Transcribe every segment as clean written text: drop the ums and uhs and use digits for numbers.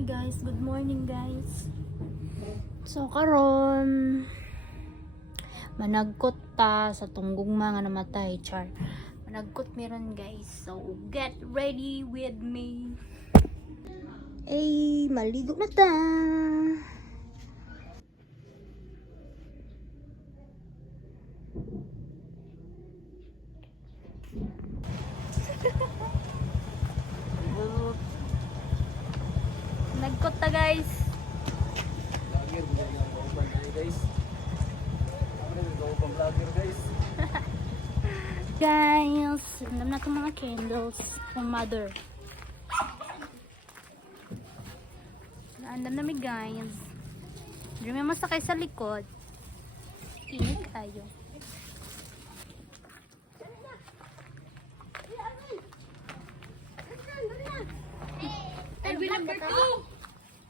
Hi guys, good morning guys. So karon managkot ta sa tunggugma nga namatay, char. Managkot meron guys. So get ready with me. Ay, maligo na ta. Nagkot ta guys. Guys, andam na itong mga candles from mother. Andam na mi guys. Hindi may masakay sa likod. Init kayo.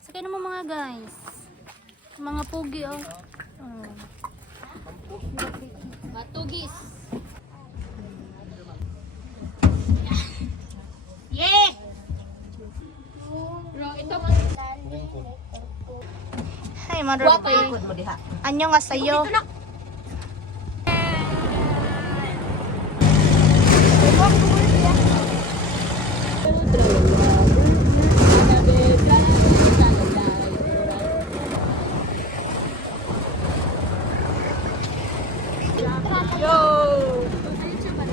Sakay naman mga guys. Mga pugi oh. Batugis. Yeah. Hi, mother. Anyo nga sayo. Yo!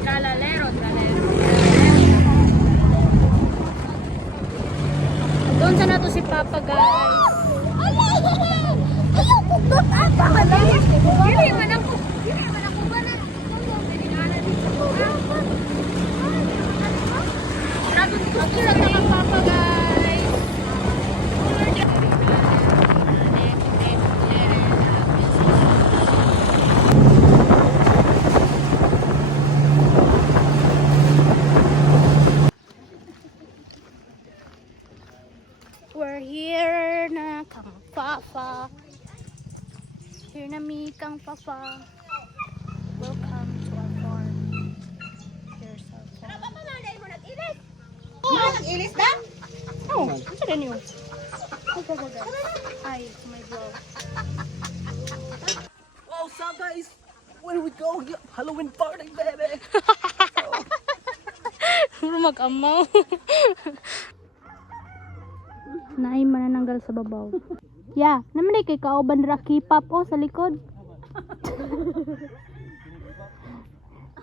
Tralalero. Doon sa nato si Papa guys. Ayaw pugdot ata wala. Dili man ako wala. Radon ko sila sa Papa guys. We're here na kang Papa. Here na mi kang Papa. Welcome to our farm. Here's our farm. Nag-ilis na? Oh, ano na niyo? Ay, my vlog. Oh, so guys, where we go? Yeah, Halloween party, baby. Mag-amaw. Naay manananggal sa babaw. Yeah, naman kay kauban ra K-pop oh sa likod.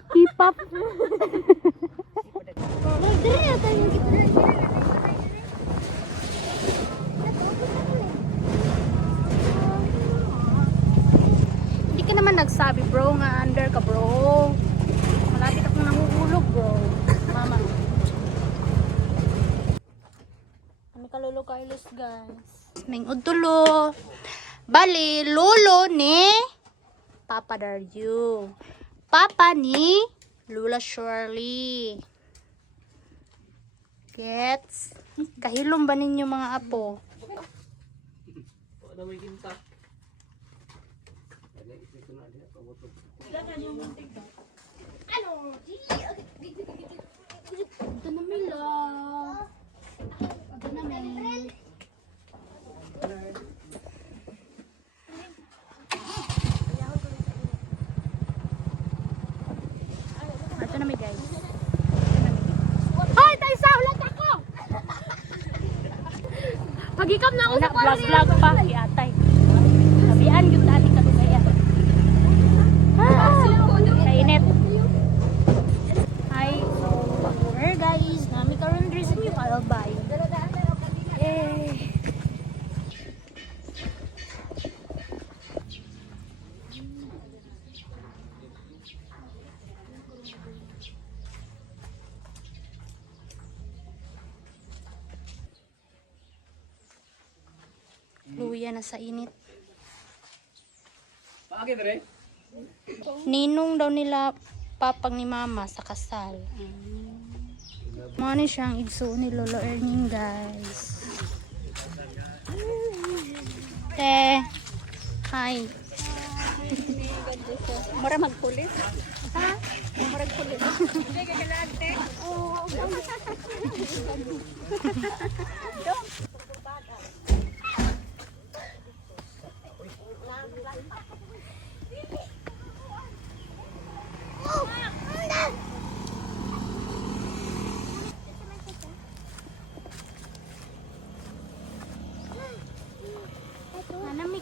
K-pop. Hindi ka naman nagsabi bro nga under ka bro. Malapit akong nanguhulog bro. Mama. Kami kalolo Carlos guys. Ming udulo. Bali, lolo ni Papa Daryu. Papa ni Lula Shirley. Gets? Kahilom ba ninyo mga apo? Ito na mila. Ito na mila. Ito na may guys. Hoy, tayo sa ulat ako! Pag-ikap na ako sa vlog pa. Iatay. Sabihan yung dati ka doon kaya. Kainit. Hi. So, we're guys. Nami karon rin sa new albay. Luya na sa init. Bakit rin? Ninong daw nila papang ni mama sa kasal. Mano siyang igso ni Lolo Erning guys. Te. Hi. Mura magpulis. Ha? Mura magpulis. Hindi ka kalante. Oo.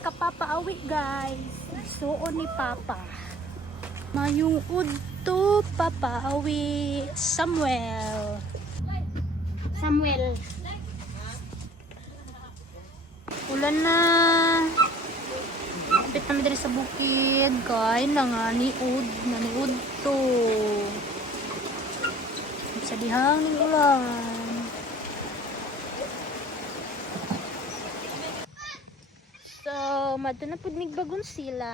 kapapaawi guys. Suon ni Papa. Mayong udto papaawi Samuel. Samuel. Ulan na. Kapit namin dali sa bukid. Kain na nga niud. Naniud to. Sa dihang ng ulan. So, madto na pud bagong sila.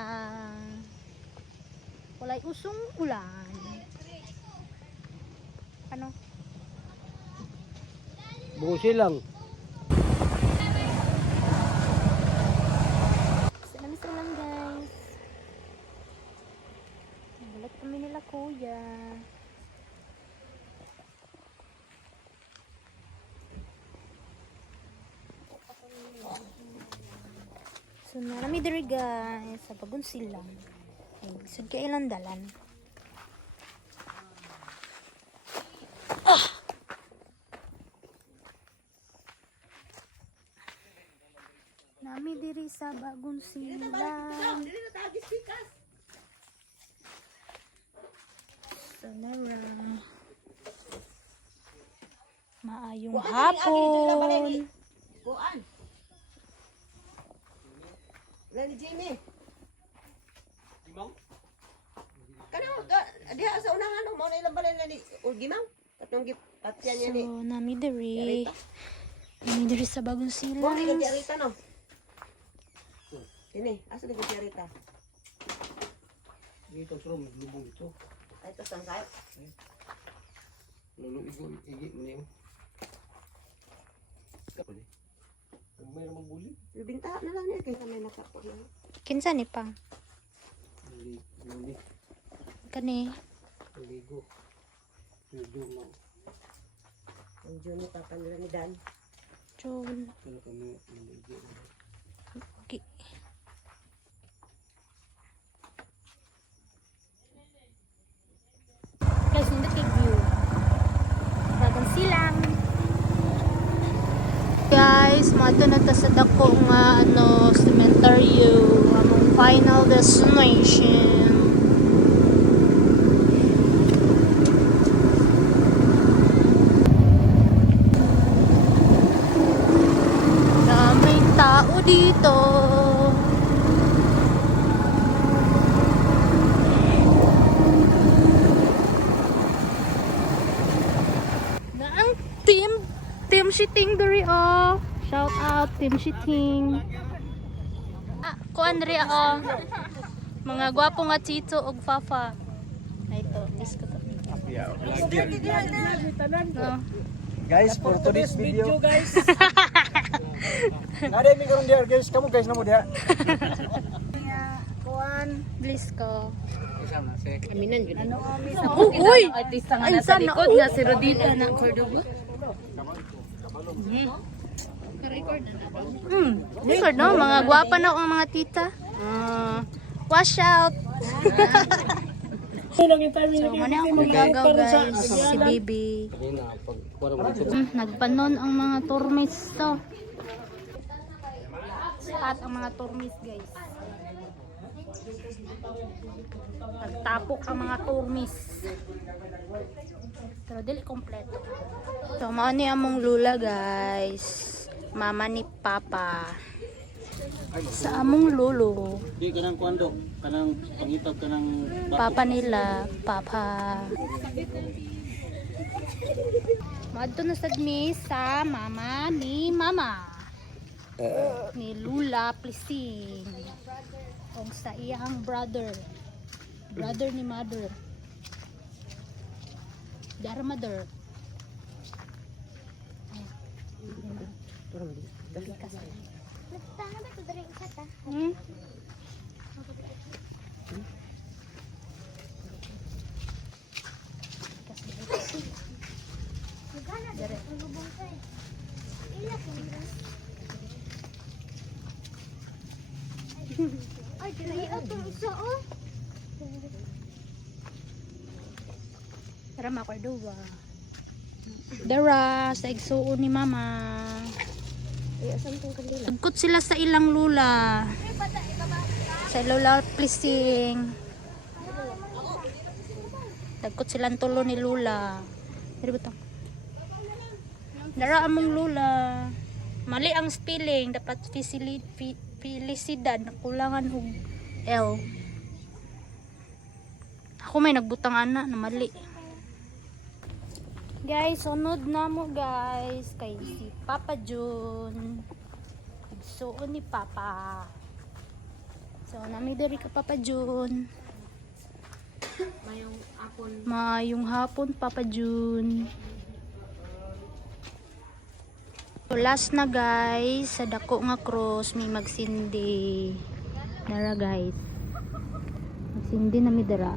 Walay usong ulan. Ano? Busi lang. Salamis lang guys. Nagulat kami nila kuya. So narami diri guys sa bagong silang. Ay, sud kay ilang dalan. Nami diri sa bagong silang. So nara. Maayong hapon. Kuan. Lani Jimmy. Gimang? Kano diha sa unahan mo na ilang balay lani o gimang. Katong gipatyan niya ni. So nami diri. Nami diri sa bagong Mo silang. ni Jarita no. Ini, asa ni Jarita. Dito sa room, lubong dito. Ay to sangkay. Lulong igi mo niyo. Kapali. May namang buli. Binta na lang niya kay may nakapo na. Kinsa ni pang? Luli. Kani. Ligo. Ligo mo. Ang Juni papa nila ni Dan. Chol. Kaya kami ligo. Okay. Guys, nindot kay view. Bagong silang. Guys, mato na ta sa dako nga cemetery among final destination. Daming tao dito. Na ang Team Shiting diri oh. Shout out Team Shiting. Kuan diri oh. Mga gwapo nga Chito ug Fafa. Ay to, disco to. No. Guys, for today's video guys. Nade mi karon dia guys, kamu guys namo dia. Kuan. Bliss ko. Isang na si. Aminan gyud. Ano Uy! artista nga nasa likod nga si Rodita ng Cordoba. Record no, mga gwapa na ang mga tita. Wash out. So, mani akong gagaw guys, si Bibi. Kanina pag para mo dito. Nagpanon ang mga turmis to. At ang mga turmis guys. Nagtapok ang mga turmis. Pero dili kompleto. So, mao ni among lula guys. Mama ni Papa. Sa among lolo. Di kanang kuando, kanang pangitag kanang Papa nila, Papa. Madto na sad mi sa mama ni Mama. Ni Lula Plising. Ug sa iyang brother. Brother ni Mother. Dar Mother. Hmm? Ay, dili atong isa oh. Tara makordo ba? Dara, sa igsuon ni Mama. Eh, asan tong kandila? Tugkot sila sa ilang lula. Sa lula pleasing. Tugkot silang tulo ni lula. Dili ba to? Dara among lula. Mali ang spelling, dapat felicidad, nakulangan og L. Ako may nagbutang ana na mali. Guys, sunod na mo guys kay si Papa Jun. Igsuon ni Papa. So, nami diri ka Papa Jun. Mayong hapon Papa Jun. So, last na guys, sa dako nga cross may magsindi. Dara guys. Magsindi na mi dara.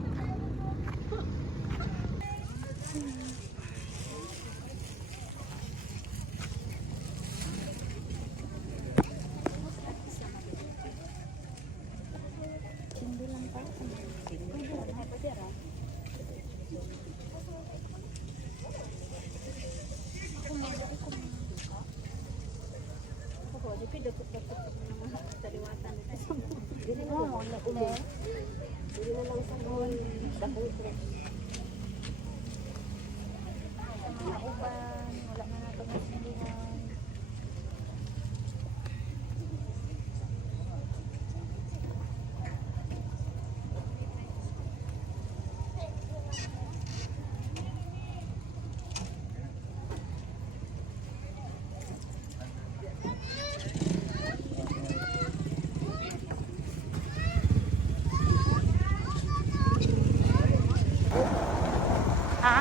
Ha?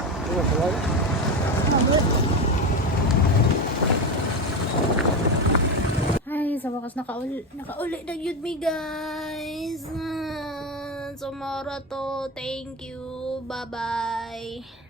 Ay, sa wakas nakauli na yun me guys. Tomorrow to. Thank you. Bye-bye.